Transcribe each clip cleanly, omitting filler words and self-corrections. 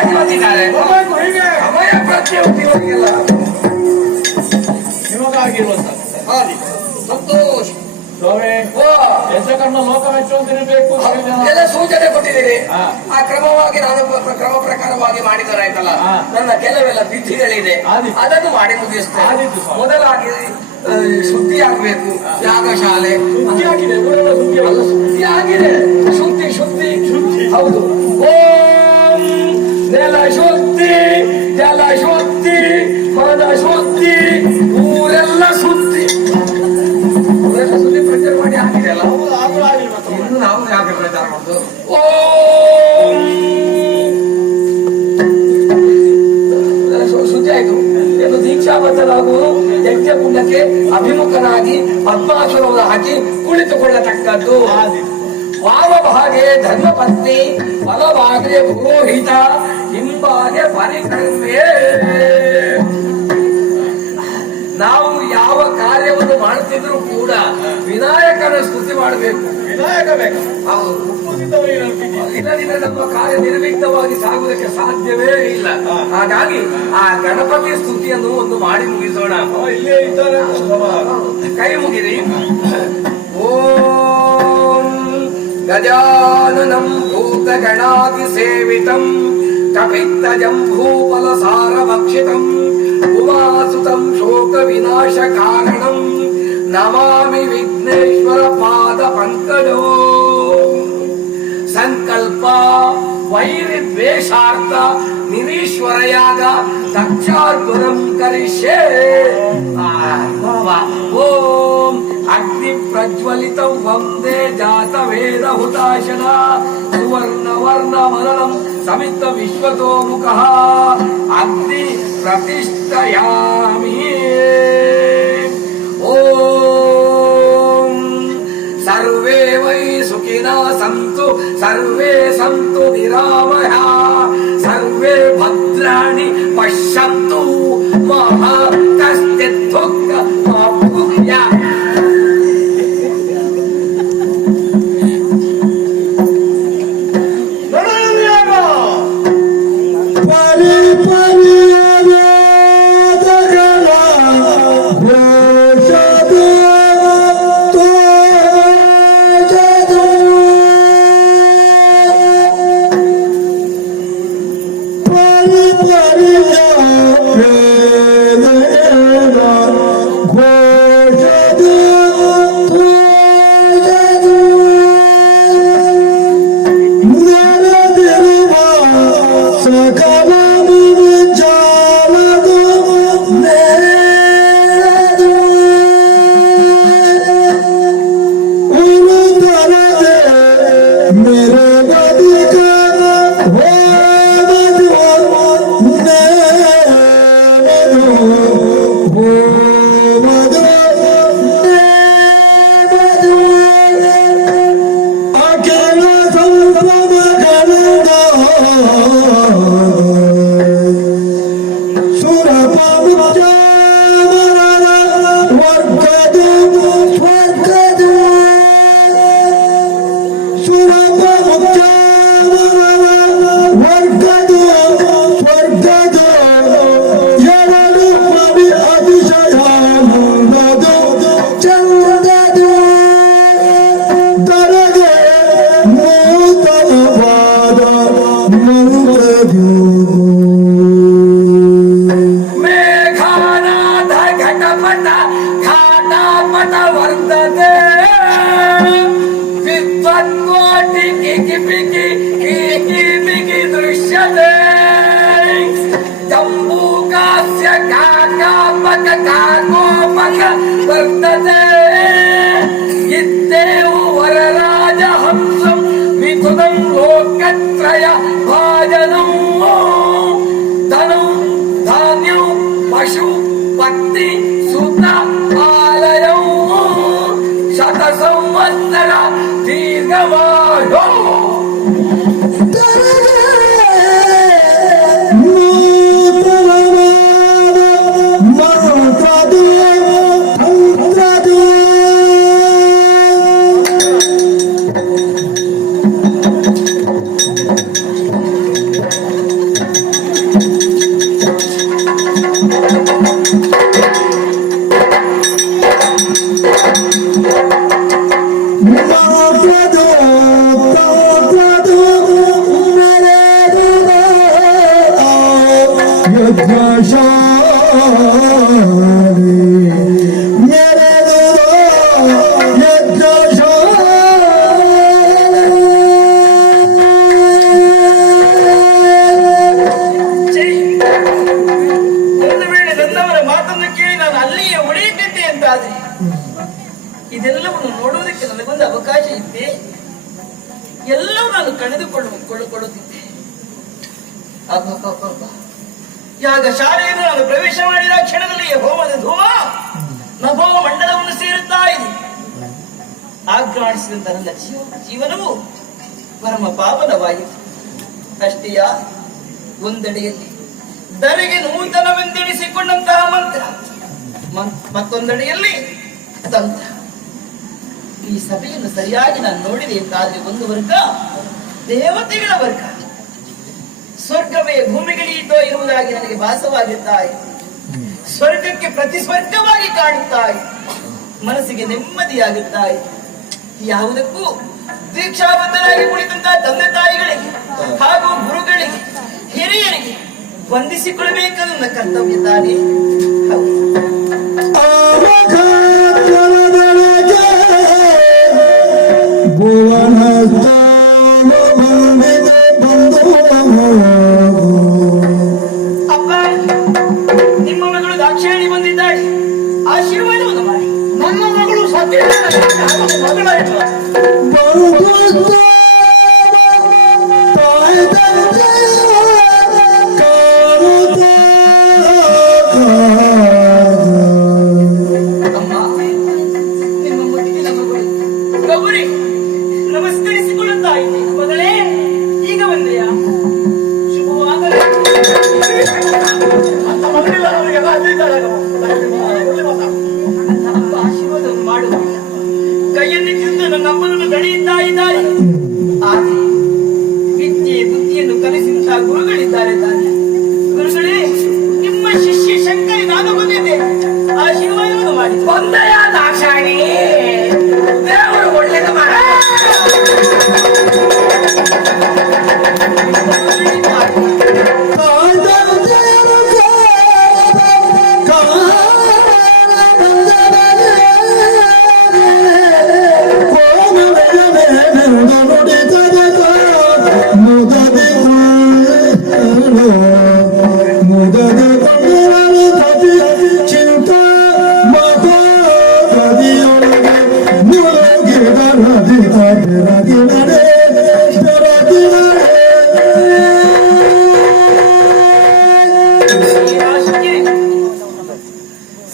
ಸಮಯಕ್ಕೆ ಬಂದಿದ್ದಾರೆ. ಸಮಯ ಪ್ರತಿಯೊಬ್ಬರಿಗೆಲ್ಲ ನಿಮಗಾಗಿರುವಂತ ಸಂತೋಷ. ಯಜಕರ್ಮ ಲೋಕ ಮೆಚ್ಚುವಂತಿರಬೇಕು ಎಲ್ಲ ಸೂಚನೆ ಕೊಟ್ಟಿದ್ದೀರಿ. ಆ ಕ್ರಮವಾಗಿ ನಾನು ಕ್ರಮ ಪ್ರಕಾರವಾಗಿ ಮಾಡಿದರಾಯ್ತಲ್ಲ. ನನ್ನ ಕೆಲವೆಲ್ಲ ವಿಧಿಗಳಿದೆ, ಅದನ್ನು ಮಾಡಿ ಮುಗಿಸ್ತೇನೆ. ಮೊದಲಾಗಿ ಶುದ್ಧಿ ಆಗ್ಬೇಕು. ಯಾಗಶಾಲೆ ಶುದ್ಧಿ ಆಗಿದೆ, ಶುದ್ಧಿ ಆಗಿದೆ. ಶುದ್ಧಿ ಹೌದು. ಓಂ ನೆಲ ಶುದ್ಧಿ, ಜಲ ಶುದ್ಧಿ, ಮನ ಶುದ್ಧಿ, ಊರೆಲ್ಲ ಶುದ್ಧಿ. ಊರೆಲ್ಲ ಶುದ್ಧಿ ಪ್ರಚಾರ ಮಾಡಿ ಆಗಿದೆ ಅಲ್ಲ. ಇನ್ನು ನಾವು ಯಾಕೆ ಪ್ರಚಾರ ಮಾಡುದು? ಓಂ ಶುದ್ಧಿ ಆಯ್ತು. ಎಂದು ದೀಕ್ಷಾಬದ್ಧರಾಗುವುದು ಯಜ್ಞ ಕುಂಡಕ್ಕೆ ಅಭಿಮುಖನಾಗಿ ಪದ್ಮಾಸನವನ್ನು ಹಾಕಿ ಕುಳಿತುಕೊಳ್ಳತಕ್ಕದ್ದು. ವಾಮಭಾಗೆ ಧರ್ಮಪತ್ನಿ, ಬಲಭಾಗೆ ಪುರೋಹಿತ, ಹಿಂಬಾಗೆ ಪರಿಕರ್ಮೆ. ನಾವು ಯಾವ ಕಾರ್ಯವನ್ನು ಮಾಡುತ್ತಿದ್ರು ಕೂಡ ವಿನಾಯಕನ ಸ್ತುತಿ ಮಾಡಬೇಕು. ವಿನಾಯಕ ಬೇಕು. ಇಲ್ಲದಿದ್ದರೆ ನಮ್ಮ ಕಾರ್ಯ ನಿರ್ವಿಘ್ನವಾಗಿ ಸಾಗುವುದಕ್ಕೆ ಸಾಧ್ಯವೇ ಇಲ್ಲ. ಹಾಗಾಗಿ ಆ ಗಣಪತಿ ಸ್ತುತಿಯನ್ನು ಒಂದು ಮಾಡಿ ಮುಗಿಸೋಣ. ಇಲ್ಲೇ ಇದ್ದಾರೆ, ಕೈ ಮುಗಿರಿ. ಓಂ ಗಜಾನನಂ ಭೂತ ಗಣಾದಿ ಸೇವಿತಂ ಕಪಿತ್ತ ಜಂಭೂಫಲ ಸಾರ ಭಕ್ಷಿತಂ ಉಮಾಸುತಂ ಶೋಕ ವಿನಾಶ ಕಾರಣಂ ನಮಾಮಿ ವಿಘ್ನೇಶ್ವರ ಪಾದ ಪಂಕಜೋ. ಸಂಕಲ್ಪ ವೈರಿ ದ್ವೇಷಾರ್ಥ ನಿರೀಶ್ವರಯಾಗ ದಕ್ಷಾರ್ಪುರಂ ಕರಿಷ್ಯೆ. ಓಂ ಅಗ್ನಿ ಪ್ರಜ್ವಲಿತಂ ವಂದೇ ಜಾತ ವೇದ ಹುತಾಶನ ಸುವರ್ಣ ವರ್ಣ ಮಲನಂ ಸಮಿತ ವಿಶ್ವತೋ ಮುಖಃ ಅಗ್ನಿ ಪ್ರತಿಷ್ಠಯಾಮಿ. ಓಂ ಸರ್ವೇ ವೈ ಸುಖಿನಃ ಸಂತು ಸರ್ವೇ ಸಂತು ನಿರಾಮಯಃ ಸರ್ವೇ ಭದ್ರಾಣಿ ಪಶ್ಯಂತು ಮಾ ಕಶ್ಚಿತ್ ದುಃಖ ಮಾ ಭೂಯಾತ್. ಕೊಂಡುಕೊಳ್ಳುತ್ತಿದ್ದೆ. ಅಬ್ಬಬ್ಬಬ್ಬ, ಯಾಗ ಶಾಲೆಯನ್ನು ನಾನು ಪ್ರವೇಶ ಮಾಡಿದ ಕ್ಷಣದಲ್ಲಿ ಹೋಮದ ಧೂಮ ನಭೋ ಮಂಡಲವನ್ನು ಸೇರುತ್ತಾ ಇದೆ. ಆಘ್ರಾಣಿಸಿದಂತ ನನ್ನ ಜೀವನವು ಪರಮ ಪಾವನವಾಯಿತು. ಅಷ್ಟೆಯ ಒಂದೆಡೆಯಲ್ಲಿ ಧರೆಗೆ ನೂತನವೆಂದೆಣಿಸಿಕೊಂಡಂತಹ ಮಂತ್ರ, ಮತ್ತೊಂದೆಡೆಯಲ್ಲಿ ತಂತ್ರ. ಈ ಸಭೆಯನ್ನು ಸರಿಯಾಗಿ ನಾನು ನೋಡಿದೆ ಎಂತಾದ್ರೆ ಒಂದು ವರ್ಗ ದೇವತೆಗಳ ವರ್ಗ, ಸ್ವರ್ಗವೇ ಭೂಮಿಗಿಳಿಯಿತೋ ಇರುವುದಾಗಿ ನನಗೆ ಭಾಸವಾಗುತ್ತಾ ಇದೆ. ಸ್ವರ್ಗಕ್ಕೆ ಪ್ರತಿ ಸ್ವರ್ಗವಾಗಿ ಕಾಣುತ್ತಾ ಇದೆ. ಮನಸ್ಸಿಗೆ ನೆಮ್ಮದಿಯಾಗುತ್ತಾ ಇದೆ. ಯಾವುದಕ್ಕೂ ದೀಕ್ಷಾಬದ್ಧರಾಗಿ ಕುಳಿತಂತಹ ತಂದೆ ತಾಯಿಗಳಿಗೆ ಹಾಗೂ ಗುರುಗಳಿಗೆ ಹಿರಿಯರಿಗೆ ವಂದಿಸಿಕೊಳ್ಳಬೇಕಾದ ನನ್ನ ಕರ್ತವ್ಯ ತಾನೇ. ಅಪ್ಪ, ನಿಮ್ಮ ಮಗಳು ದಾಕ್ಷಾಯಣಿ ಬಂದಿದ್ದಾಳೆ, ಆಶೀರ್ವಾದವನ್ನು ಮಾಡಿ. ನನ್ನ ಮಗಳು ಸತ್ಯ ಮಗಳಾಯ್ತು. ಗೌರಿ ನಮಸ್ಕರಿಸಿಕೊಳ್ಳುತ್ತಾ ಇದ್ದೇನೆ. ಮಗಳೇ, ಈಗ ಬಂದೆಯಾ? ಶುಭವಾಗಲಿ. ಅಂತ ಮಗಳಿಲ್ಲ ಅವರಿಗೆಲ್ಲ ಅಲ್ಲಿದ್ದಾರೆ. ಅಪ್ಪ ಆಶೀರ್ವಾದವನ್ನು ಮಾಡುವುದಿಲ್ಲ. ಕೈಯಲ್ಲಿ ತಿಂದು ನನ್ನ ಅಮ್ಮನನ್ನು ಗಡಿಯುತ್ತಾ ಇದ್ದಾರೆ. ಆದರೆ ವಿದ್ಯೆ ಬುದ್ಧಿಯನ್ನು ಕಲಿಸಿದಂತಹ ಗುರುಗಳಿದ್ದಾರೆ ತಾನೆ. ಗುರುಗಳೇ, ನಿಮ್ಮ ಶಿಷ್ಯ ಶಂಕರಿ ನಾನು ಬಂದಿದ್ದೆ, ಆಶೀರ್ವಾದವನ್ನು ಮಾಡಿ. ಒಂದೆಯ ದಾಕ್ಷಾಯಣಿ, ದೇವರು ಒಳ್ಳೇದು ಮಾಡ.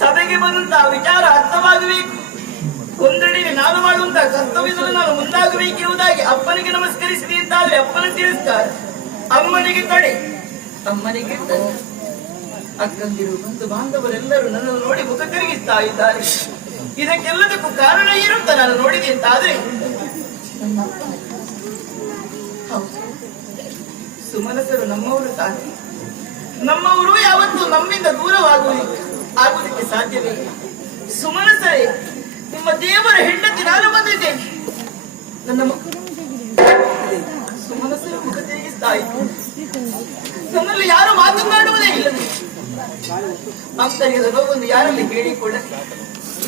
ಸಭೆಗೆ ಬಂದಂತಹ ವಿಚಾರ ಅರ್ಥವಾಗಬೇಕು. ಒಂದೆಡೆ ನಾನು ಮಾಡುವಂತಹ ಕರ್ತವ್ಯದಲ್ಲಿ ನಾನು ಮುಂದಾಗಬೇಕಿರುವುದಾಗಿ ಅಪ್ಪನಿಗೆ ನಮಸ್ಕರಿಸಿದೆ ಅಂತಾದ್ರೆ ಅಪ್ಪನ ತಿರಸ್ಕಾರ, ಅಮ್ಮನಿಗೆ ತಡೆ, ಅಮ್ಮನಿಗೆ ತಡೆ. ಅಕ್ಕಂದಿರು ಬಂಧು ಬಾಂಧವರೆಲ್ಲರೂ ನನ್ನನ್ನು ನೋಡಿ ಮುಖ ತಿರುಗಿಸ್ತಾ ಇದ್ದಾರೆ. ಇದಕ್ಕೆಲ್ಲದಕ್ಕೂ ಕಾರಣ ಇರುತ್ತ ನಾನು ನೋಡಿದೆ ಅಂತಾದ್ರೆ ಸುಮನಸರು ನಮ್ಮವರು ತಾನೆ. ನಮ್ಮವರು ಯಾವತ್ತೂ ನಮ್ಮಿಂದ ಆಗುವುದಕ್ಕೆ ಸಾಧ್ಯವೇ ಇಲ್ಲ. ಸುಮನಸರೇ, ನಿಮ್ಮ ದೇವರ ಹೆಂಡತಿ ನಾನು ಬಂದಿದ್ದೇನೆ. ನನ್ನ ಸುಮನಸರು ಮುಖ ತಿರುಗಿಸ್ತಾ ಇತ್ತು. ನನ್ನಲ್ಲಿ ಯಾರು ಮಾತನಾಡುವುದೇ ಇಲ್ಲ. ಆಂತರ್ಯದ ನೋವನ್ನು ಯಾರಲ್ಲಿ ಹೇಳಿಕೊಳ್ಳಲಿ.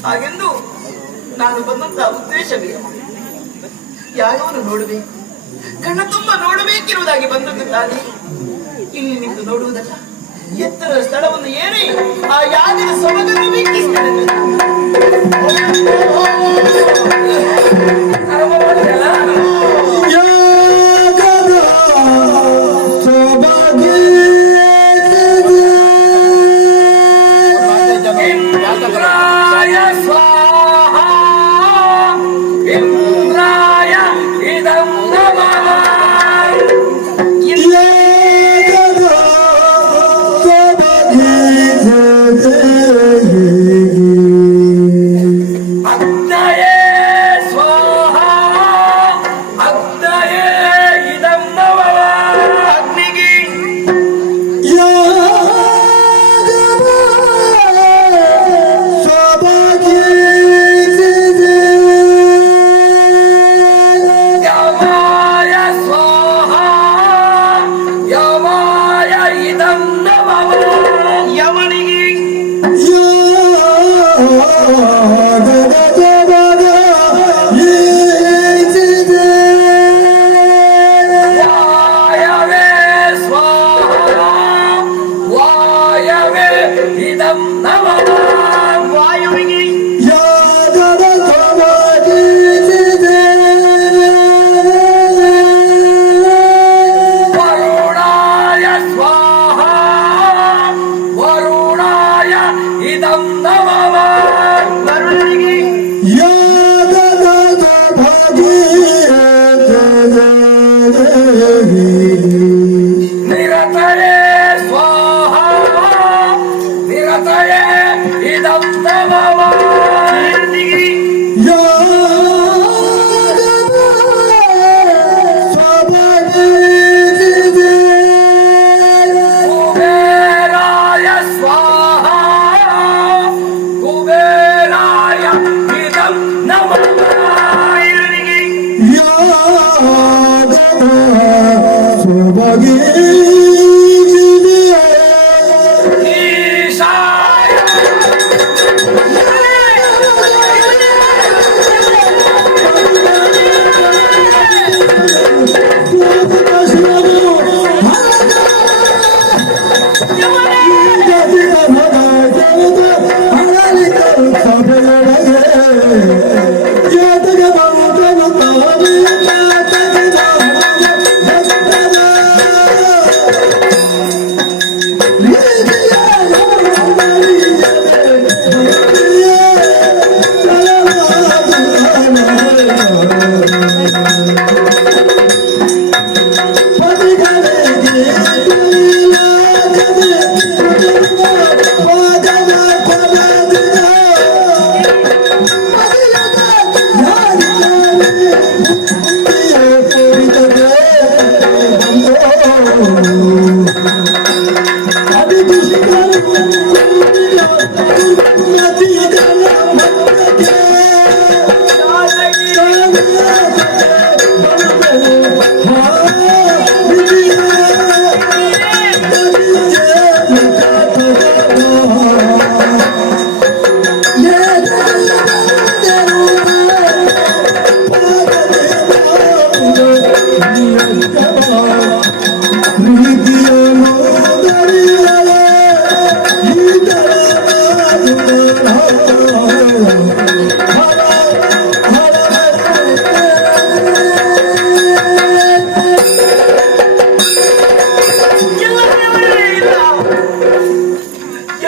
ಹಾಗೆಂದು ನಾನು ಬಂದಂತಹ ಉದ್ದೇಶವೇ ಯಾರವನ್ನು ನೋಡಬೇಕು, ಕಣ್ಣ ತುಂಬ ನೋಡಬೇಕಿರುವುದಾಗಿ ಬಂದಿದ್ದಾನೆ. ಇಲ್ಲಿ ನಿಂತು ನೋಡುವುದಲ್ಲ, ಎತ್ತರ ಸ್ಥಳವನ್ನು ಏರಿ ಆ ಯಾಗದ ಸೊಬಗನ್ನು ವೀಕ್ಷಿಸಿದೆ. ನಿರತಯೇ ಸ್ವಾಹ ನಿರತಯೇ ಇದಂ ತಮಮ ಕುಬೇರಾಯ ಸ್ವಾಹ ಕುಬೇರಾಯ ಇದಂ ನಮಃ ಈಶಾಯ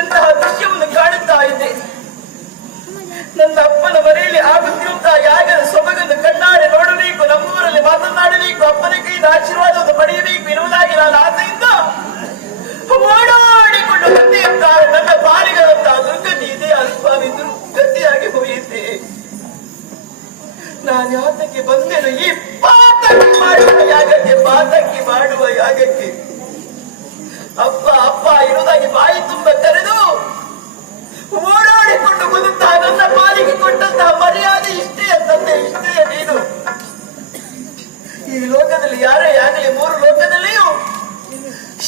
ಎಂತಹ ದೃಶ್ಯವನ್ನು ಕಾಣುತ್ತಾ ಇದ್ದೆ. ನನ್ನ ಅಪ್ಪನ ಮನೆಯಲ್ಲಿ ಆಗುತ್ತಿರುವಂತಹ ಯಾಗದ ಸೊಬಗನ್ನು ಕಣ್ಣಾರೆ ನೋಡಬೇಕು, ನಮ್ಮೂರಲ್ಲಿ ಮಾತನಾಡಬೇಕು, ಅಪ್ಪನ ಕೈಯಿಂದ ಆಶೀರ್ವಾದವನ್ನು ಪಡೆಯಬೇಕು ಎನ್ನುವುದಾಗಿ ನಾನು ಆಸೆಯಿಂದ ಓಡಾಡಿಕೊಂಡು ಬಂದೇ ಇರ್ತಾರೆ. ನನ್ನ ಬಾಲಿಗಳಂತಹ ದುರ್ಗತಿ ಇದೆ ಸ್ವಾಮಿ, ದುರ್ಗತಿಯಾಗಿ ಹೋಯಿತೆ. ನಾನು ಯಾತಕ್ಕೆ ಬಂದೆನು ಈ ಪಾತಕಿ ಮಾಡುವ ಯಾಗಕ್ಕೆ ಅಪ್ಪ ಅಪ್ಪ ಇರುವುದಾಗಿ ಬಾಯಿ ತುಂಬ ಕರೆದು ಓಡಾಡಿಕೊಂಡು ಬರುತ್ತಾ ನನ್ನ ಪಾಲಿಗೆ ಕೊಟ್ಟಂತಹ ಮರ್ಯಾದೆ ಇಷ್ಟೇ ತಂದೆ, ಇಷ್ಟೇ ನೀನು. ಈ ಲೋಕದಲ್ಲಿ ಯಾರೇ ಆಗಲಿ, ಮೂರು ಲೋಕದಲ್ಲಿಯೂ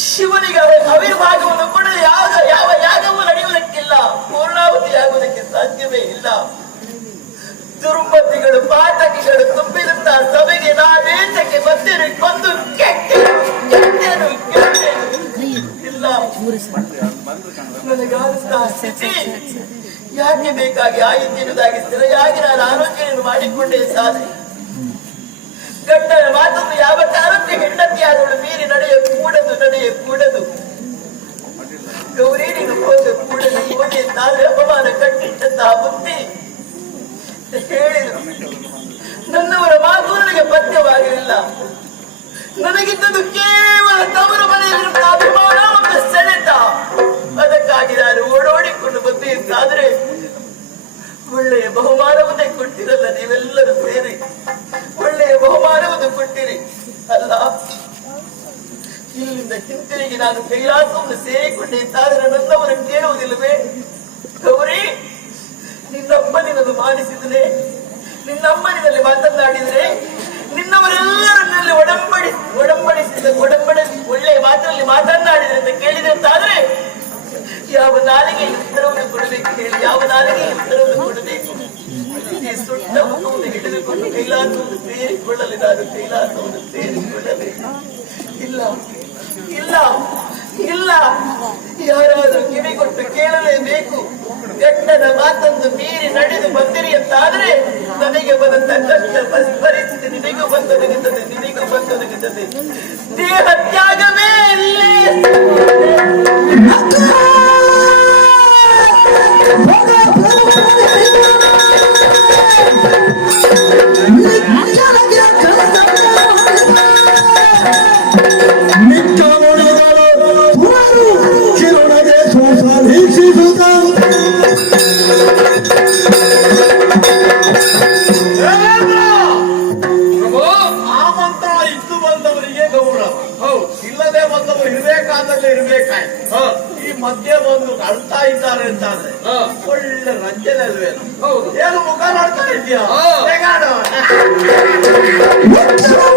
ಶಿವನಿಗೆ ಅವಿರ್ಭಾಗವನ್ನು ಕೊಡಲು ಯಾವ ಯಾಗವೂ ನಡೆಯುವುದಕ್ಕಿಲ್ಲ, ಪೂರ್ಣಾಹುತಿ ಆಗುವುದಕ್ಕೆ ಸಾಧ್ಯವೇ ಇಲ್ಲ. ದುರ್ಮತಿಗಳು ಪಾತಕಿಗಳು ತುಂಬಿದಂತಹ ಸಭೆಗೆ ನಾನೇತಕ್ಕೆ ಬಂದೇನು, ಕೊಂದು ಕೆಟ್ಟೆನು ಇಲ್ಲ. ನನಗಾದಂತಹ ಸ್ಥಿತಿ ಯಾಕೆ ಬೇಕಾಗಿ ಆಯಿತೆನ್ನುವುದಾಗಿ ಸ್ಥಿರಯಾಗಿ ನಾನು ಆಲೋಚನೆಯನ್ನು ಮಾಡಿಕೊಂಡೇ ಸಾಧನೆ. ಗಂಡನ ಮಾತನ್ನು ಯಾವ ಕಾರಣಕ್ಕೆ ಹೆಂಡತಿಯಾದವಳು ಮೀರಿ ನಡೆಯಕೂಡದು. ಗೌರಿ ನೀನು ಹೋದ ಕೂಡದು ಓದಿ ಎಂದಾದ್ರೆ ಅಪಮಾನ ಕಟ್ಟಿಟ್ಟಂತಹ ಬುದ್ಧಿ ಹೇಳಿದರು. ನನ್ನವರ ಮಾತು ನನಗೆ ಪಥ್ಯವಾಗಿರಲಿಲ್ಲ. ನನಗಿದ್ದದು ಕೇವಲ ತವರು ಮನೆಯಲ್ಲಿರುವ ಅಭಿಮಾನ ಮತ್ತು ಸೆಳೆತ. ಅದಕ್ಕಾಗಿ ನಾನು ಓಡೋಡಿಕೊಂಡು ಬಂದೆ ಎಂದಾದ್ರೆ ಒಳ್ಳೆಯ ಬಹುಮಾನವನ್ನೇ ಕೊಟ್ಟಿರಲ್ಲ ನೀವೆಲ್ಲರೂ ಸೇರಿ, ಒಳ್ಳೆಯ ಬಹುಮಾನವನ್ನು ಕೊಟ್ಟಿರಿ ಅಲ್ಲ. ಇಲ್ಲಿಂದ ಹಿಂತಿರುಗಿ ನಾನು ಕೈಲಾಸವನ್ನು ಸೇರಿಕೊಂಡೆ ಎಂದಾದರೆ ನನ್ನವರು ಕೇಳುವುದಿಲ್ಲವೇ? ಗೌರಿ, ನಿನ್ನಪ್ಪನಿನನ್ನು ಮಾನಿಸಿದರೆ, ನಿನ್ನಮ್ಮನಿನಲ್ಲಿ ಮಾತನಾಡಿದರೆ, ನಿನ್ನವರೆಲ್ಲರನ್ನಲ್ಲಿ ಒಡಂಬಡಿಸಿದ ಒಳ್ಳೆಯ ಮಾತಿನಲ್ಲಿ ಮಾತನಾಡಿದರೆ ಅಂತ ಕೇಳಿದೆ ಅಂತಾದ್ರೆ ಯಾವ ನಾಲಿಗೆ ಉತ್ತರವನ್ನು ಕೊಡಬೇಕು ಹೇಳಿ? ಯಾವ ನಾಲಿಗೆ ಉತ್ತರವನ್ನು ಕೊಡಬೇಕು? ಈ ಸುಟ್ಟ ಮುಖವನ್ನು ಹಿಡಿದುಕೊಂಡು ಕೈಲಾಸವನ್ನು ಸೇರಿಕೊಳ್ಳಲಿ, ನಾನು ಕೈಲಾಸವನ್ನು ಸೇರಿಕೊಳ್ಳಬೇಕು. ಇಲ್ಲ ಇಲ್ಲ ಇಲ್ಲ, ಯಾರಾದರೂ ಕಿವಿ ಕೊಟ್ಟು ಕೇಳಲೇಬೇಕು. ಗಂಡನ ಮಾತನ್ನು ಮೀರಿ ನಡೆದು ಬಂದಿರಿ ಅಂತಾದ್ರೆ ನನಗೆ ಬಂದಂತ ಕಷ್ಟ ಪರಿಸ್ಥಿತಿ ನಿನಗೂ ಬಂದೊದಗುತ್ತದೆ. ದೇಹ ತ್ಯಾಗವೇ ಇಲ್ಲೇ. ಮಿಕ್ಕ ಮೊಣಗಳು ಸುವರು ಕಿರಣಗೆ ಸೂಸಲೀಕ್ಷಿಸುತ್ತ ಪ್ರಭು, ಆ ಮಂತ್ರ ಇದ್ದು ಬಂದವರಿಗೆ ಗೌರವ. ಹೌದು. ಇಲ್ಲದೆ ಬಂದವರು ಇರ್ಬೇಕಾದಲ್ಲಿ ಇರ್ಬೇಕಾಯ್ತು. ಈ ಮಧ್ಯೆ ಬಂದು ಅಳ್ತಾ ಇದ್ದಾರೆ ಅಂತಾದ್ರೆ ಹಾ. ಒಳ್ಳೆ ರಂಜನೆ ಅಲ್ವೇನು? ಹೌದು. ಏನು ಮುಖ ನೋಡ್ತಾ ಇದೆಯಾ? ಹಾ. ತೆಗಾಡು. ಉತ್ತರವ